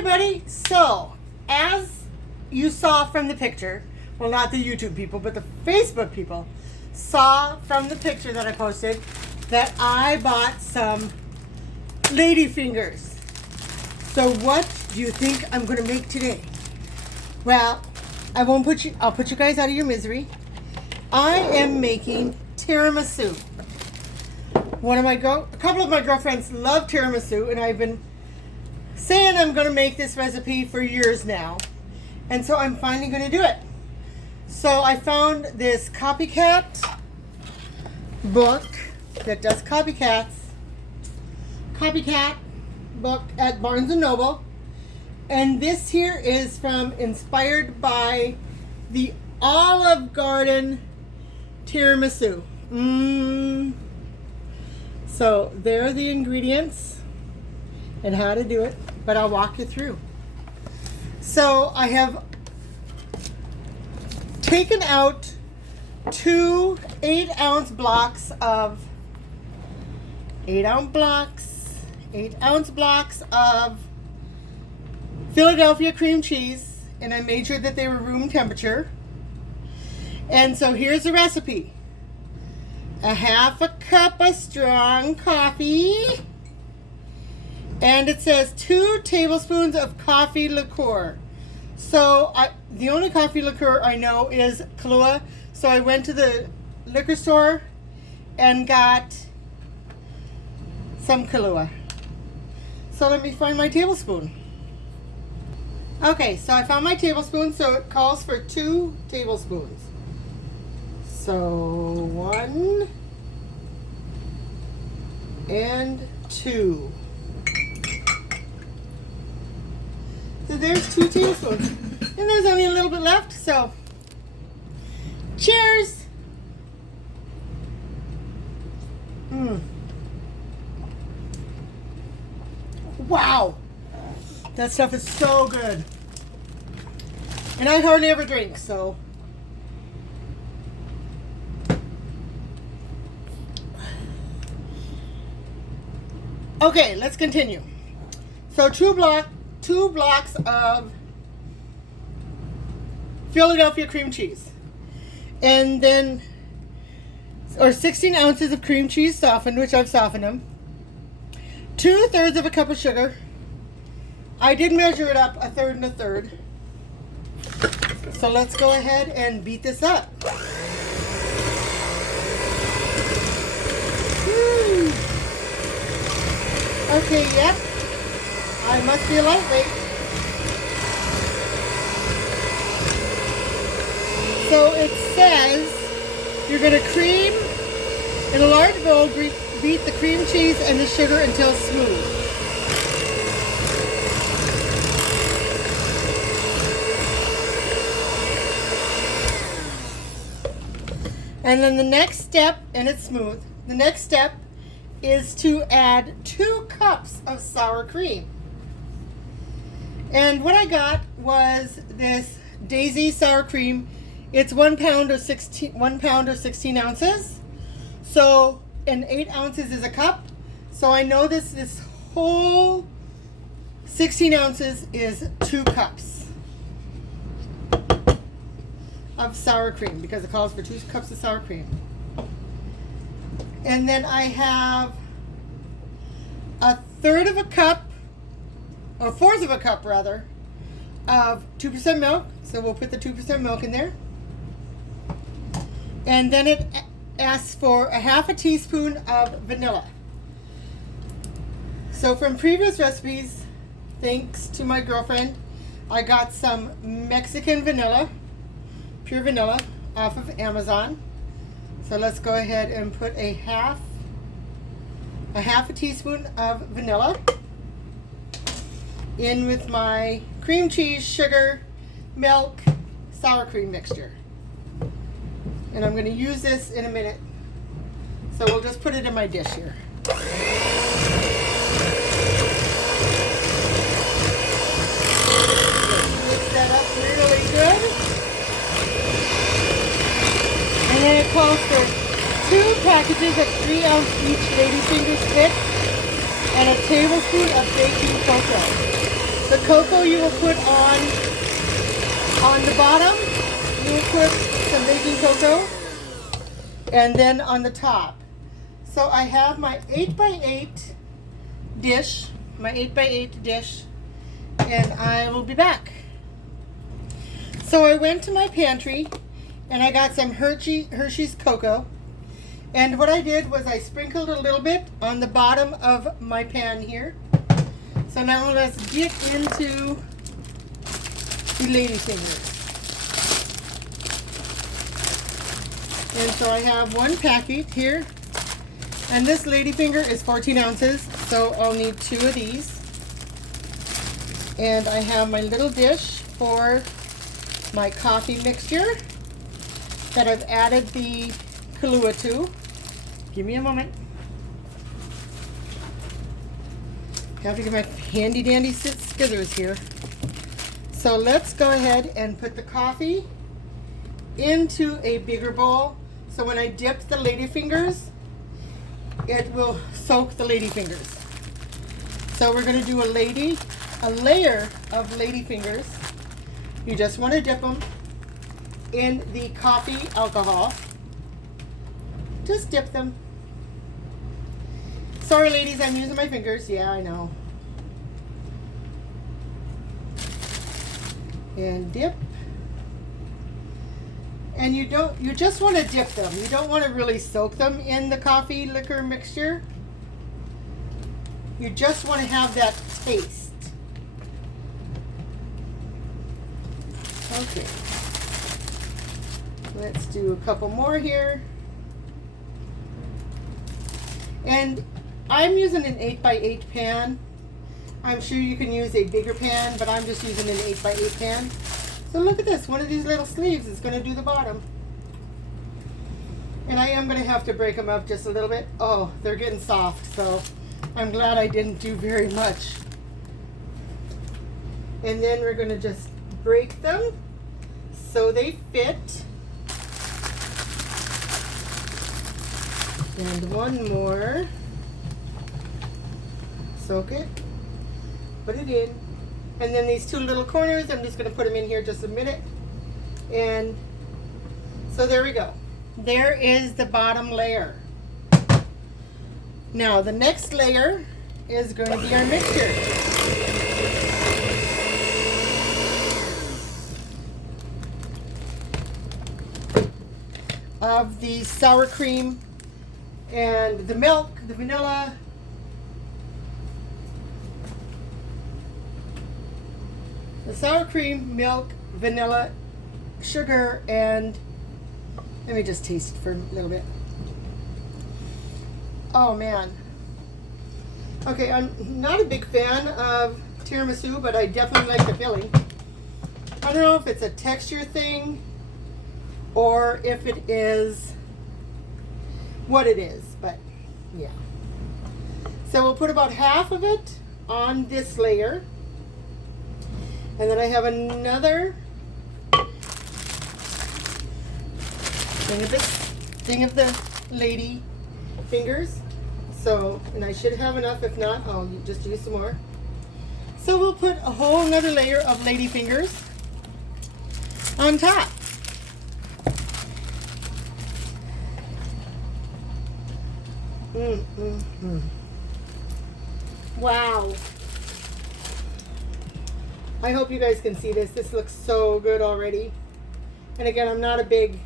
everybody, so as you saw from the picture, well, not the YouTube people, but the Facebook people saw from the picture that I posted that I bought some lady fingers. So what do you think I'm going to make today? Well, I'll put you guys out of your misery. I am making tiramisu. A couple of my girlfriends love tiramisu, and I've been saying I'm going to make this recipe for years now. And so I'm finally going to do it. So I found this copycat book that does copycat book at Barnes & Noble. And this here is inspired by the Olive Garden tiramisu. So there are the ingredients and how to do it, but I'll walk you through. So I have taken out two 8-ounce blocks of Philadelphia cream cheese, and I made sure that they were room temperature. And so here's the recipe. A half a cup of strong coffee, and it says 2 tablespoons of coffee liqueur. So the only coffee liqueur I know is Kahlua, so I went to the liquor store and got some Kahlua. So let me find my tablespoon. Okay, so I found my tablespoon, so it calls for 2 tablespoons. So 1 and 2. So there's 2 tablespoons. And there's only a little bit left, so cheers! Wow! That stuff is so good. And I hardly ever drink, so. Okay, let's continue. So 2 blocks of Philadelphia cream cheese. And then, or 16 ounces of cream cheese softened, which I've softened them. 2/3 of a cup of sugar. I did measure it up 1/3 and 1/3. So let's go ahead and beat this up. Okay, yep. I must be a lightweight. So it says you're going to cream in a large bowl, beat the cream cheese and the sugar until smooth. And then the next step, and it's smooth, the next step is to add 2 cups of sour cream. And what I got was this Daisy sour cream. It's 1 pound or 16 ounces. So, and 8 ounces is a cup. So I know this whole 16 ounces is 2 cups of sour cream, because it calls for 2 cups of sour cream. And then I have 1/3 of a cup, or 1/4 of a cup rather, of 2% milk. So we'll put the 2% milk in there. And then it asks for 1/2 teaspoon of vanilla. So from previous recipes, thanks to my girlfriend, I got some Mexican vanilla, pure vanilla, off of Amazon. So let's go ahead and put a half a teaspoon of vanilla in with my cream cheese, sugar, milk, sour cream mixture. And I'm going to use this in a minute. So we'll just put it in my dish here. Mix that up really good. And then it calls for 2 packages of 3-ounce each ladyfinger stick and a tablespoon of baking cocoa. The cocoa you will put on the bottom, you will put some baking cocoa, and then on the top. So I have my 8x8 dish, and I will be back. So I went to my pantry and I got some Hershey's cocoa. And what I did was I sprinkled a little bit on the bottom of my pan here. So now let's get into the ladyfingers. And so I have one packet here. And this ladyfinger is 14 ounces, so I'll need 2 of these. And I have my little dish for my coffee mixture that I've added the Kahlua to. Give me a moment. Have to get my handy dandy scissors here. So let's go ahead and put the coffee into a bigger bowl. So when I dip the ladyfingers, it will soak the ladyfingers. So we're going to do a layer of ladyfingers. You just want to dip them in the coffee alcohol. Just dip them. Sorry ladies, I'm using my fingers. Yeah, I know. And dip. And you just want to dip them. You don't want to really soak them in the coffee liquor mixture. You just want to have that taste. Okay. Let's do a couple more here. And I'm using an 8x8 pan. I'm sure you can use a bigger pan, but I'm just using an 8x8 pan. So look at this, one of these little sleeves is going to do the bottom. And I am going to have to break them up just a little bit. Oh, they're getting soft, so I'm glad I didn't do very much. And then we're going to just break them so they fit. And one more. Soak it, put it in. And then these 2 little corners, I'm just going to put them in here just a minute. And so there we go. There is the bottom layer. Now the next layer is going to be our mixture. Of the sour cream and the milk, the vanilla, the sour cream, milk, vanilla, sugar, and let me just taste it for a little bit. Oh man. Okay, I'm not a big fan of tiramisu, but I definitely like the filling. I don't know if it's a texture thing or if it is what it is, but yeah. So we'll put about half of it on this layer. And then I have another thing of the lady fingers. So, and I should have enough. If not, I'll just use some more. So we'll put a whole another layer of lady fingers on top. Wow. I hope you guys can see this. This looks so good already. And again, I'm not a big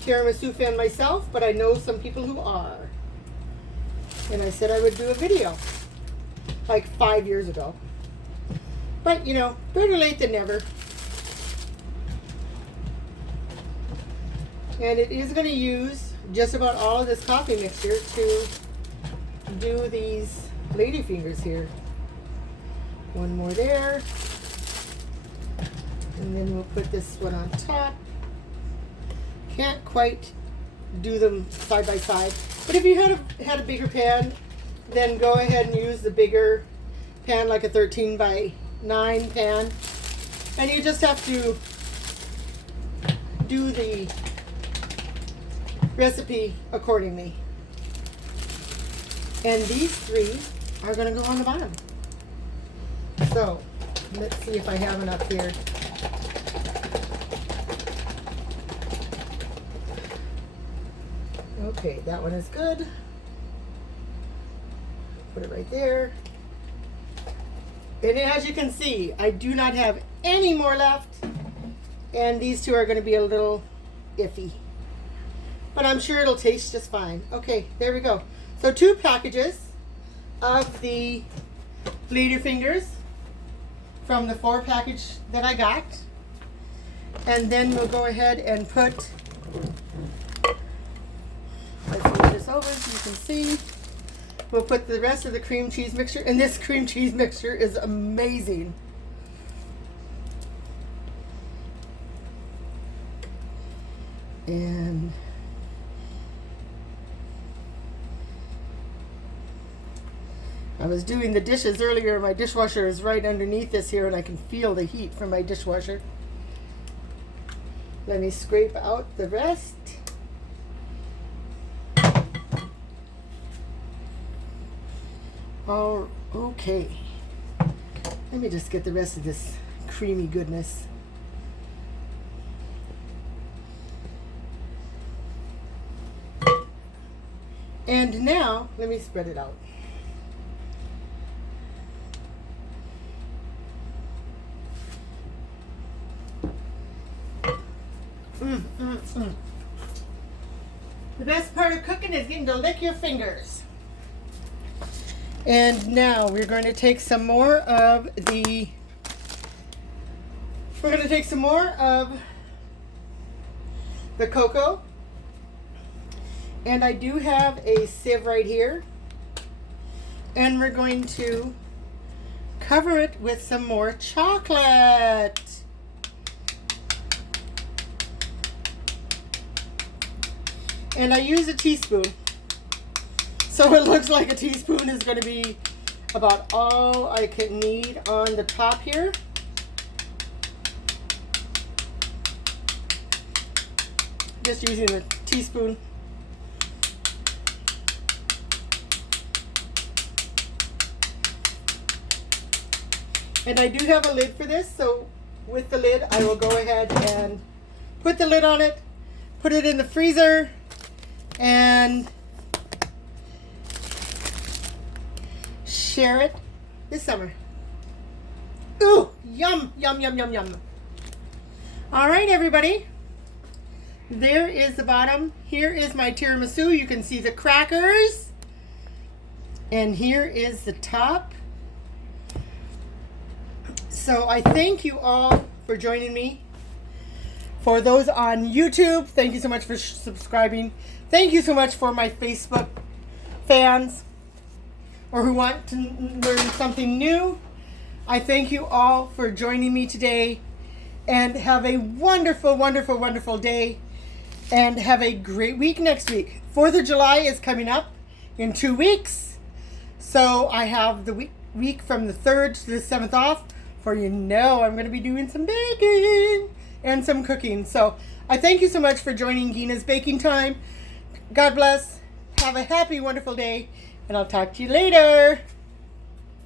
tiramisu fan myself, but I know some people who are. And I said I would do a video like 5 years ago. But, you know, better late than never. And it is going to use just about all of this coffee mixture to do these lady fingers here. One more there. And then we'll put this one on top. Can't quite do them side by side. But if you had a bigger pan, then go ahead and use the bigger pan, like a 13 by 9 pan. And you just have to do the recipe accordingly. And these 3 are going to go on the bottom. So, let's see if I have enough here. Okay, that one is good. Put it right there. And as you can see, I do not have any more left. And these two are going to be a little iffy. But I'm sure it'll taste just fine. Okay, there we go. So 2 packages of the Ladyfingers from the 4 package that I got. And then we'll go ahead and put, let's move this over so you can see. We'll put the rest of the cream cheese mixture, and this cream cheese mixture is amazing. And I was doing the dishes earlier. My dishwasher is right underneath this here, and I can feel the heat from my dishwasher. Let me scrape out the rest. Oh, okay. Let me just get the rest of this creamy goodness. And now, let me spread it out. The best part of cooking is getting to lick your fingers. And now we're going to take some more of the, cocoa. And I do have a sieve right here. And we're going to cover it with some more chocolate. And I use a teaspoon. So it looks like a teaspoon is going to be about all I can need on the top here. Just using a teaspoon. And I do have a lid for this, so with the lid I will go ahead and put the lid on it, put it in the freezer, and share it this summer. Ooh, yum, yum, yum, yum, yum. All right, everybody. There is the bottom. Here is my tiramisu. You can see the crackers. And here is the top. So I thank you all for joining me. For those on YouTube, thank you so much for subscribing. Thank you so much for my Facebook fans or who want to learn something new. I thank you all for joining me today, and have a wonderful, wonderful, wonderful day, and have a great week next week. 4th of July is coming up in 2 weeks. So I have the week from the 3rd to the 7th off, for I'm going to be doing some baking and some cooking. So I thank you so much for joining Gina's Baking Time. God bless. Have a happy, wonderful day, and I'll talk to you later.